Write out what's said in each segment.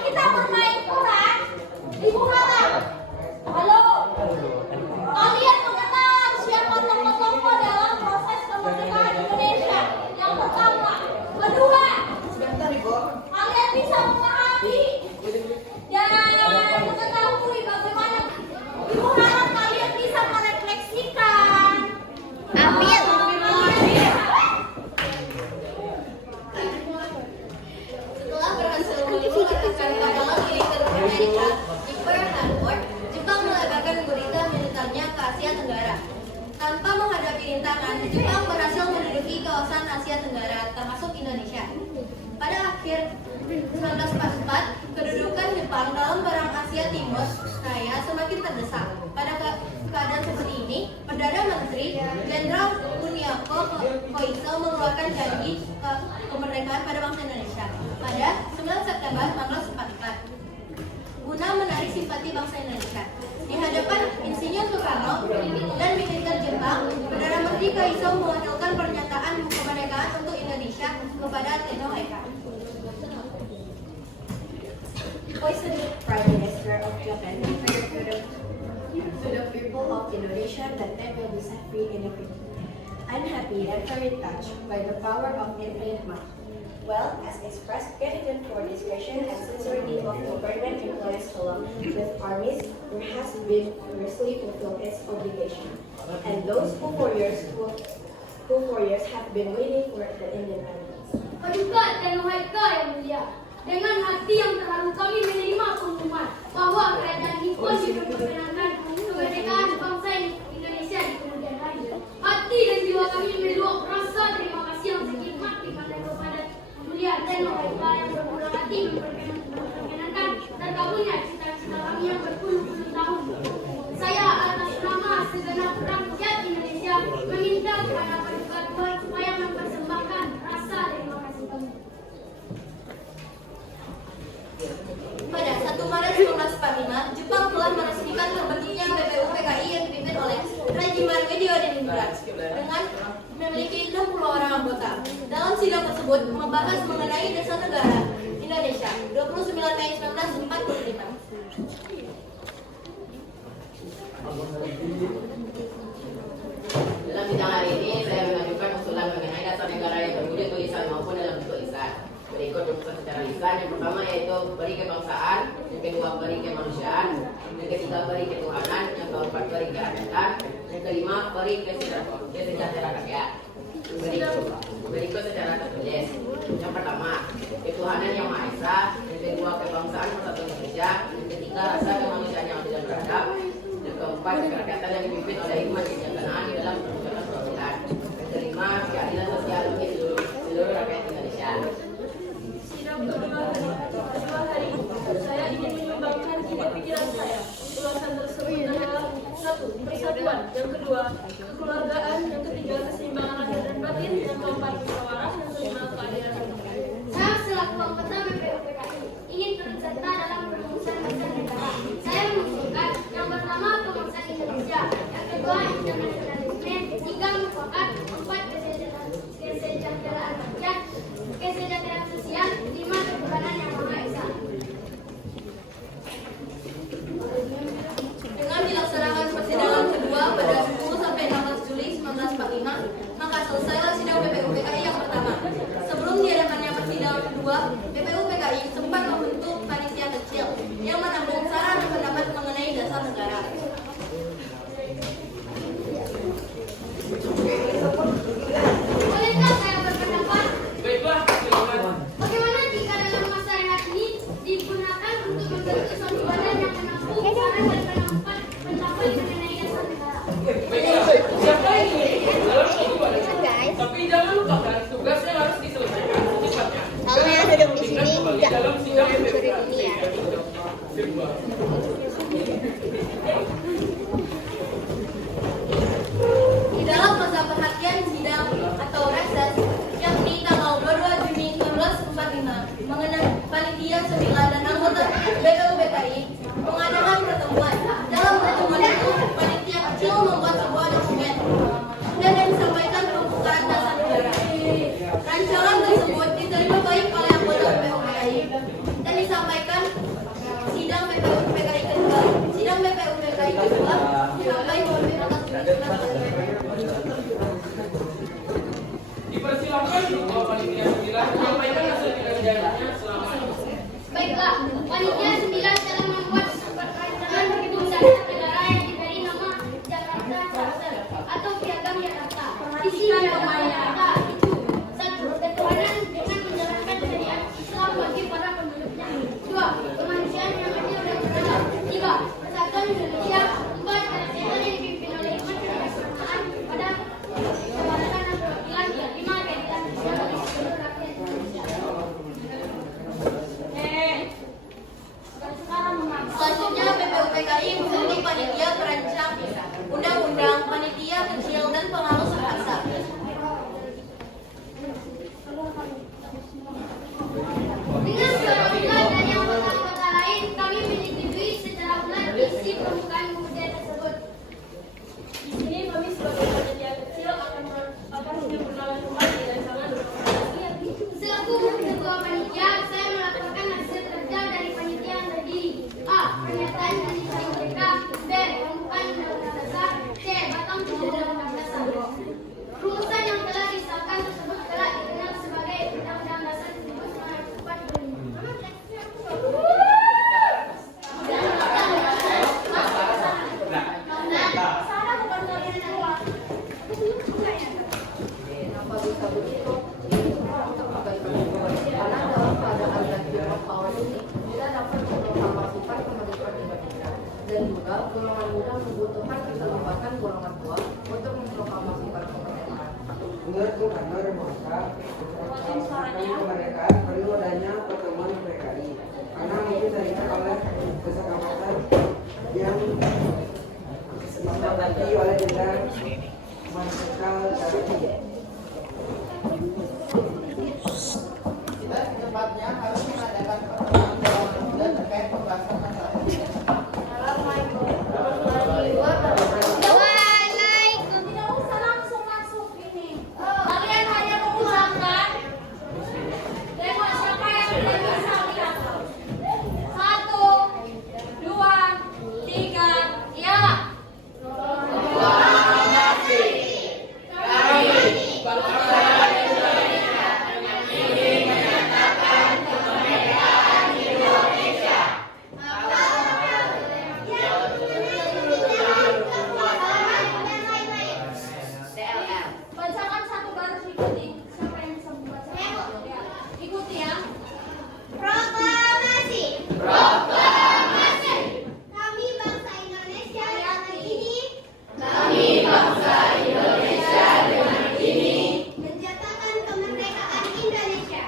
Kita bermain kurang dibuka. Halo, kalian mengenal siapa tokoh-tokoh dalam proses kemerdekaan Indonesia? Yang pertama, kedua, kalian bisa memahami dan mengetahui bagaimana. Ibu harap kalian bisa merefleksikan. Amin. Setelah berhasil mengalahkan kapal militer Amerika di Pearl Harbor, Jepang melebarkan gurita militernya ke Asia Tenggara. Tanpa menghadapi rintangan, Jepang berhasil menduduki kawasan Asia Tenggara, termasuk Indonesia. Pada akhir 1944, kedudukan Jepang dalam perang Asia Timur Raya semakin terdesak. Pada keadaan seperti ini, Perdana Menteri Jenderal Kuniako Koiso mengeluarkan janji kemerdekaan pada bangsa Indonesia pada 9 September 1944 guna menarik simpati bangsa Indonesia. Di hadapan Insinyur Soekarno dan militer Jepang, Perdana Menteri Koiso mewakilkan pernyataan kemerdekaan untuk Indonesia kepada Tenno Eka. Koiso, Prime Minister of Japan, declared to the people of Indonesia that they will be set free in the future. I'm happy and very touched by the power of infinite mind. Well, as expressed gratitude for discretion and sincerity of government employees along with armies, there has been fiercely fulfilled its obligation. And those who for years have been waiting for the independence. Paduka Tenno Eka yang mulia, dengan hati yang terharu kami menerima pengumuman bahwa kerajaan Nippon diperkenankan kemerdekaan bangsa Indonesia di kemudian hari. Hati dan jiwa kami meluap rasa terima kasih yang sekimat kepada mulia Tenno Eka yang bermurah hati memperkenankan terkabulnya cita-cita kami yang berpuluh-puluh tahun. Saya atas nama segenap rakyat Indonesia meminta kepada Paduka Tuhan supaya mempersembahkan rasa terima kasih kami. Pada 1 Maret 1945, Jepang telah meresmikan terbentuknya BPU PKI yang dipimpin oleh Raji Marwedio Diningrat dengan memiliki 60 orang anggota. Dalam sidang tersebut membahas mengenai dasar negara Indonesia 29 Mei 1945. Dalam sidang hari ini saya mengajukan usulan mengenai dasar negara yang berwujud tulisan maupun dalam bentuk lisan. Berikut rumus secara lisan. Yang pertama yaitu peri kebangsaan, yang kedua peri kemanusiaan, yang ketiga peri ketuhanan, yang keempat peri kerakyatan, yang kelima peri kesejahteraan rakyat. Berikut secara tertulis. Yang pertama, ketuhanan yang Maha Esa, yang kedua kebangsaan persatuan Indonesia, yang ketiga rasa kemanusiaan yang adil dan beradab, yang keempat kerakyatan yang dipimpin oleh hikmat kebijaksanaan di dalam perbuatan perwakilan, yang kelima keadilan sosial bagi seluruh rakyat Indonesia. Hari saya ingin menyumbangkan ide pikiran saya. Ulasan tersebut adalah 1. Persatuan, yang kedua kekeluargaan, yang ketiga keseimbangan lahir dan batin, yang keempat musyawarah, yang kelima keadilan sosial. Saya selaku anggota BPU PKI ingin turut serta dalam perumusan dasar negara. Saya mengusulkan yang pertama kebangsaan Indonesia, yang kedua internasionalisme, tiga mufakat, empat kesejahteraan rakyat, kesejahteraan sosial, lima ketuhanan yang Maha Esa. Dengan dilaksanakan persidangan kedua pada 10 sampai 16 Juli 1945, maka selesailah sidang BPU PKI yang pertama. Sebelum diadakannya persidangan kedua, BPU PKI sempat membentuk panitia kecil yang menampung saran dan pendapat mengenai dasar negara. Bolehkah saya berpendapat? Bagaimana jika dalam masyarakat ini digunakan untuk membentuk suatu badan yang menampung saran dan pendapat mengenai dasar negara? bermuasa melaksanakan kemerdekaan perlu adanya pertemuan PKI karena mungkin terikat oleh kesepakatan yang disepakati oleh Jenderal Marsikal Tni. Kita secepatnya harus mengadakan pertemuan dalam bulan terkait pembahasan masalah ini. Tidak usah langsung masuk ini. Kalian hanya mengucapkan. Tengok siapa yang tidak bisa lihat. 1, 2, 3, ya. Bacakan satu baris ikuti. Siapa yang bisa membaca? Ya. Ikuti ya. Proklamasi. Proklamasi. Kami bangsa Indonesia dengan ini menyatakan kemerdekaan Indonesia.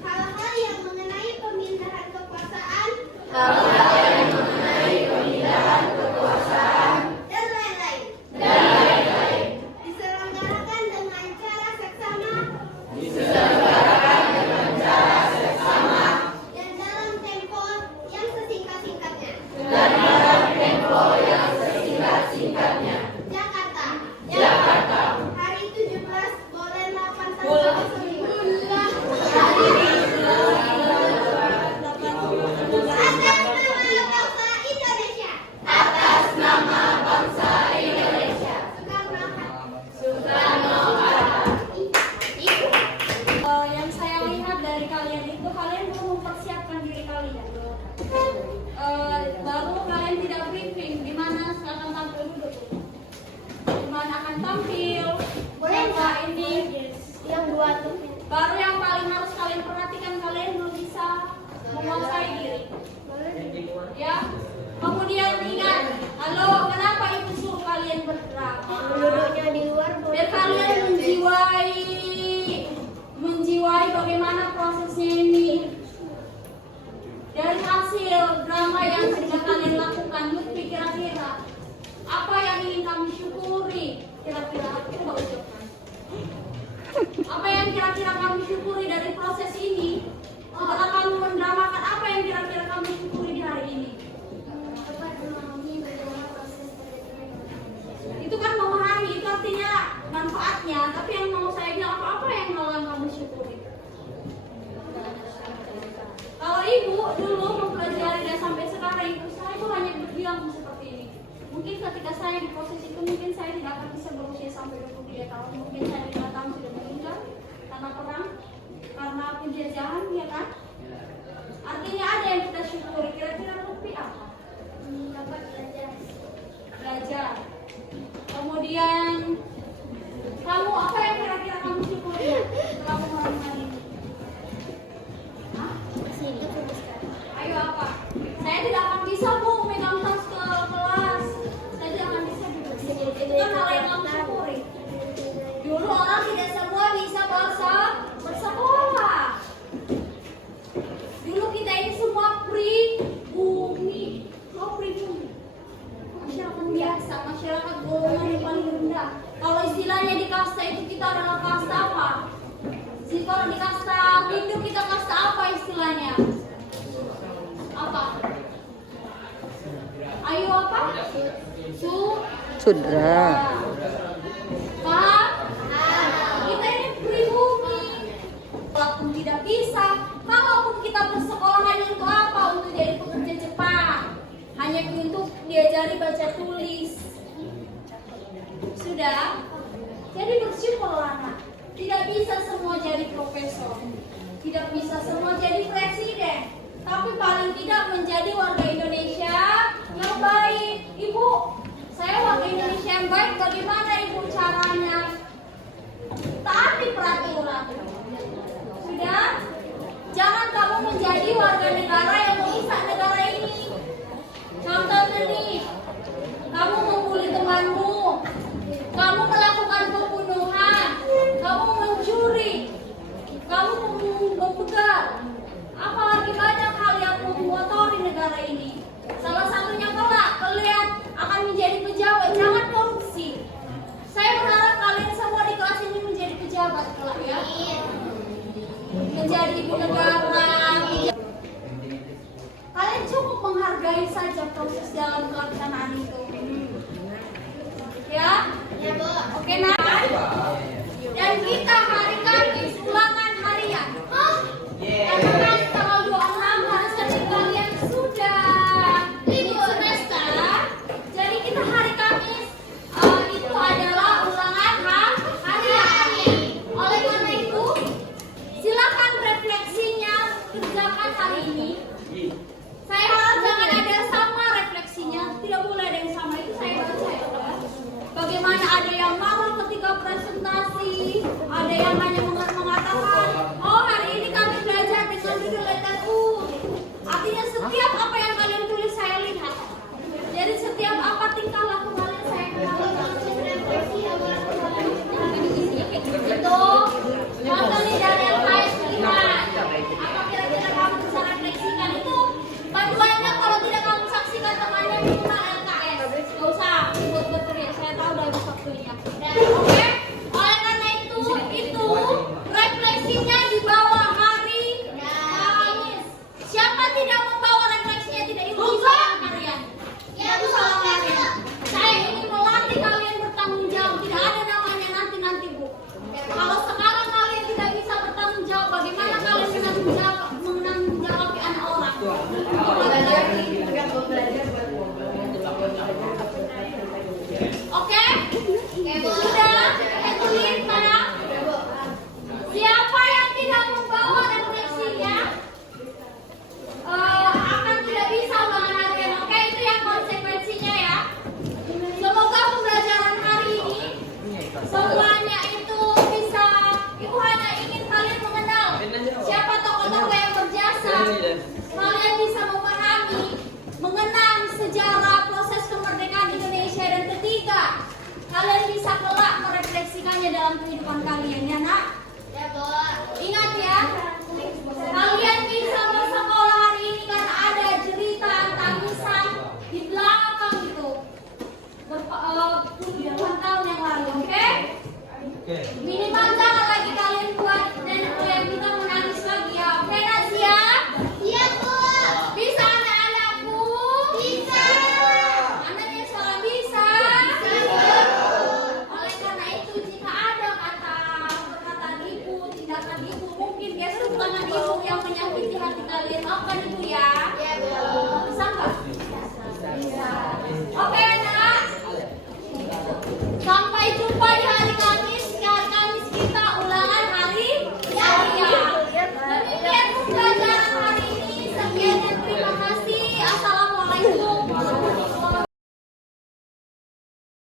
Hal-hal yang mengenai pemindahan kekuasaan dan lain-lain diselenggarakan dengan cara seksama dan dalam tempo yang sesingkat-singkatnya. Jakarta. Hari 17 bulan 8 Atas nama bangsa Indonesia. Soekarno-Hatta. Yang saya lihat dari kalian itu kalian belum mempersiapkan diri kalian. Baru kalian tidak briefing di mana akan tampil duduk. Di mana akan tampil. Boleh nggak? Ini Yang dua tuh. baru yang paling harus kalian perhatikan, kalian belum bisa menguasai diri. Ya. Kemudian ingat, halo, kenapa ibu suruh kalian berdrama? Duduknya di luar Biar kalian menjiwai bagaimana prosesnya ini. Dari hasil drama yang sudah kalian lakukan, Lutfi, kira-kira apa yang ingin kami syukuri? Kira-kira coba ucapkan. Apa yang kira-kira kami syukuri dari proses ini? Setelah kamu mendramakan, apa yang kira-kira kami syukuri di hari ini? Itu kan memahami, itu artinya manfaatnya. Tapi yang mau saya bilang apa yang mau kamu syukuri? Kalau ibu dulu mempelajari dan sampai sekarang ibu saya itu hanya bilang seperti ini. Mungkin ketika saya di proses itu mungkin saya tidak akan bisa berusia sampai 23 tahun. Mungkin saya 5 tahun sudah meninggal karena perang, karena penjajahan, ya kan? Artinya ada yang kita syukuri. Kira-kira Lutfi apa? dapat Belajar. Kemudian kamu apa yang kira-kira kamu syukuri setelah mengalami ini? Hah? Ayo apa? Saya tidak akan bisa bu megang tas ke kelas. Saya tidak akan bisa duduk di sini. Itu kan hal yang kamu syukuri. Dulu orang tidak semua bisa bersekolah. Dulu kita ini semua pribumi. Kau pribumi. Masyarakat biasa, masyarakat golongan yang paling rendah. Kalau istilahnya di kasta itu kita adalah kasta apa? Kalau di kasta Hindu kita kasta apa istilahnya? Apa? Ayo apa? Sudra. Pak, kita ini pribumi. Walaupun tidak bisa, kalaupun kita bersekolah hanya untuk apa? Untuk jadi pekerja Jepang. Hanya untuk diajari baca tulis. Sudah? Jadi bersyukurlah anak. Tidak bisa semua jadi profesor. Tidak bisa semua jadi presiden. Tapi paling tidak menjadi warga Indonesia yang baik. Ibu, saya warga Indonesia yang baik. Bagaimana ibu caranya? Taati peraturan. Sudah? Jangan kamu menjadi warga negara yang merusak negara ini. Contohnya nih, kamu membuli temanmu, menghargai saja proses dalam pelaksanaan itu. Ya? Ya, Bu. Oke, nah. Dan kita hari Kamis ulangan harian. Karena kan tanggal 26 harusnya kalian sudah libur semester. Jadi kita hari Kamis itu adalah ulangan harian. Oleh karena itu, silakan refleksinya kerjakan hari ini. Saya harap jangan ada yang sama refleksinya, tidak boleh ada yang sama, itu saya baca ya. Bagaimana ada yang marah ketika presentasi, ada yang hanya mengatakan, oh hari ini kami belajar dengan judul letter U. Artinya setiap apa yang kalian tulis saya lihat. Jadi setiap apa tingkah laku kalian saya kenali. Itu materi dari yang saya lihat. Apa kira-kira kamu bisa refleksikan itu? Panduannya kalau tidak kamu saksikan temannya minimal LKS. Gak usah buat ya, saya tahu udah habis waktunya. Oke? Oleh karena itu refleksinya di bawah hari Kamis. Siapa tidak membawa refleksinya tidak ikut usaha kalian. Ya, itu salah kalian. Saya ingin melatih kalian bertanggung jawab. Tidak ada namanya nanti Bu. Kalau sekarang kalian tidak bisa bertanggung jawab, bagaimana kalian menanggung jawab anak orang? Oke? Sudah? Tulis mana? Siapa yang tidak membawa refleksinya akan tidak bisa ulangan harian. Oke, itu yang konsekuensinya ya. Semoga pembelajaran hari ini semuanya itu bisa, Ibu hanya ingin kalian mengenal siapa tokoh-tokoh yang berjasa. Kalian bisa memahami, mengenang sejarah proses kemerdekaan Indonesia, dan ketiga, kalian bisa kelak merefleksikannya dalam kehidupan kalian ya nak. Ya, Bu. Ingat ya, kalian bisa bersekolah hari ini karena ada cerita tangisan di belakang itu puluhan tahun yang lalu, oke? Minimal jangan lagi kalian buat nenek moyang kita menangis lagi ya, oke Nazia? Iya, Bu. Bisa anak-anakku? Bisa. Anaknya suara bisa? Oleh karena itu, jika ada perkataan ibu, tindakan ibu, mungkin gestur tangan ibu yang menyakiti hati kalian, akan ibu